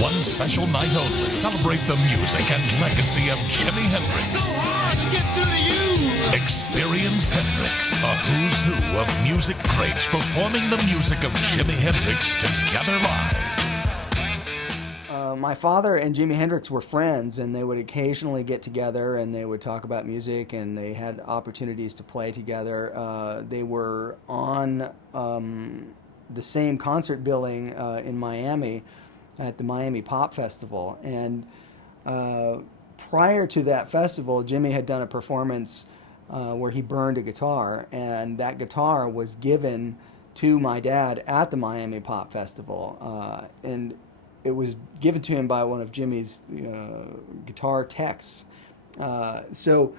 One special night only, celebrate the music and legacy of Jimi Hendrix. So hard to get through to you. Experience Hendrix, a who's who of music greats performing the music of Jimi Hendrix together live. My father and Jimi Hendrix were friends, and they would occasionally get together and they would talk about music, and they had opportunities to play together. They were on the same concert billing in Miami at the Miami Pop Festival. And prior to that festival, Jimi had done a performance where he burned a guitar, and that guitar was given to my dad at the Miami Pop Festival. And it was given to him by one of Jimi's guitar techs. So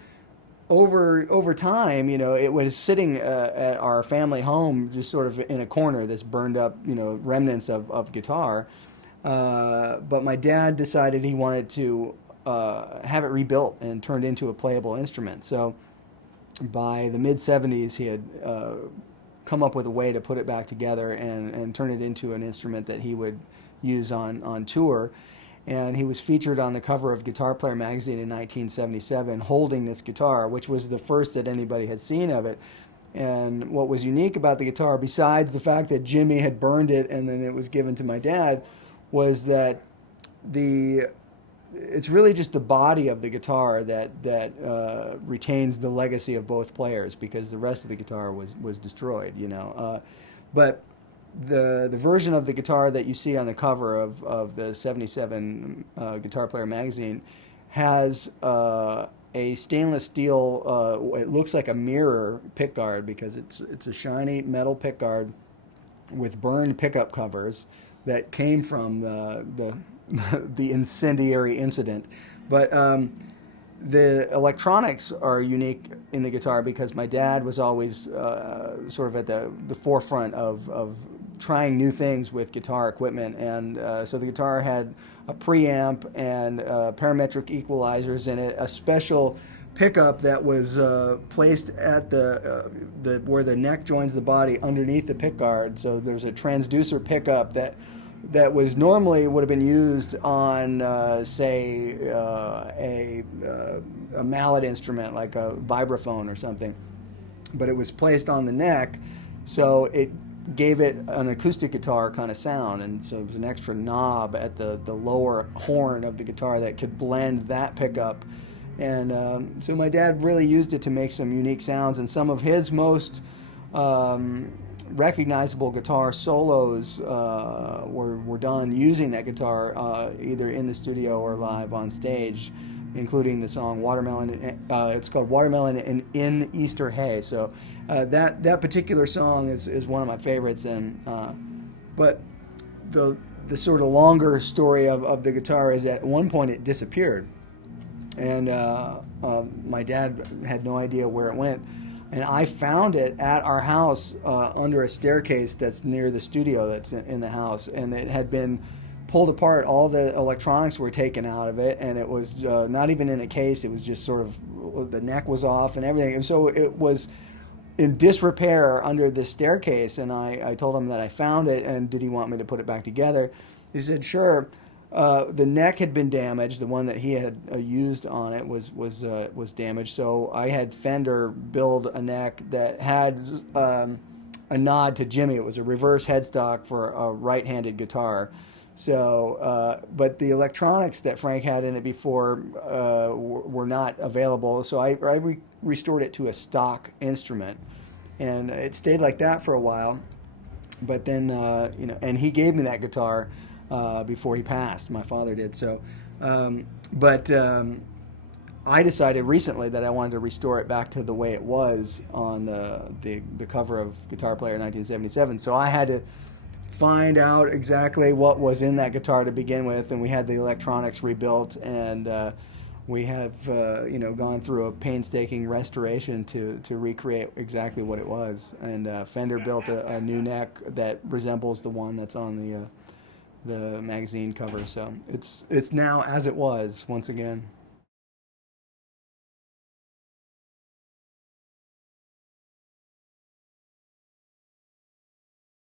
over time, it was sitting at our family home, just sort of in a corner, this burned up, remnants of guitar. But my dad decided he wanted to have it rebuilt and turned into a playable instrument. So by the mid-'70s, he had come up with a way to put it back together and turn it into an instrument that he would use on tour. And he was featured on the cover of Guitar Player magazine in 1977 holding this guitar, which was the first that anybody had seen of it. And what was unique about the guitar, besides the fact that Jimi had burned it and then it was given to my dad, was that it's really just the body of the guitar that retains the legacy of both players, because the rest of the guitar was destroyed, but the version of the guitar that you see on the cover of the 77 Guitar Player magazine has a stainless steel, it looks like a mirror pickguard, because it's a shiny metal pickguard with burned pickup covers that came from the incendiary incident. But the electronics are unique in the guitar because my dad was always sort of at the forefront of trying new things with guitar equipment, and so the guitar had a preamp and parametric equalizers in it, a special pickup that was placed at the where the neck joins the body underneath the pickguard. So there's a transducer pickup that was normally would have been used on say a mallet instrument like a vibraphone or something, but it was placed on the neck, so it gave it an acoustic guitar kind of sound. And so it was an extra knob at the lower horn of the guitar that could blend that pickup. And so my dad really used it to make some unique sounds, and some of his most recognizable guitar solos were done using that guitar either in the studio or live on stage, including the song Watermelon. It's called Watermelon in Easter Hay. So that particular song is one of my favorites. And but the sort of longer story of the guitar is that at one point it disappeared, and my dad had no idea where it went. And I found it at our house under a staircase that's near the studio that's in the house, and it had been pulled apart. All the electronics were taken out of it, and it was not even in a case. It was just sort of, the neck was off and everything. And so it was in disrepair under the staircase, and I told him that I found it, and did he want me to put it back together? He said, sure. The neck had been damaged. The one that he had used on it was damaged. So I had Fender build a neck that had a nod to Jimi. It was a reverse headstock for a right-handed guitar. So, but the electronics that Frank had in it before were not available. So I restored it to a stock instrument, and it stayed like that for a while. But then, and he gave me that guitar before he passed. My father did. So, I decided recently that I wanted to restore it back to the way it was on the cover of Guitar Player 1977. So I had to find out exactly what was in that guitar to begin with, and we had the electronics rebuilt, and we have gone through a painstaking restoration to recreate exactly what it was. And Fender built a new neck that resembles the one that's on the magazine cover. So it's now as it was once again.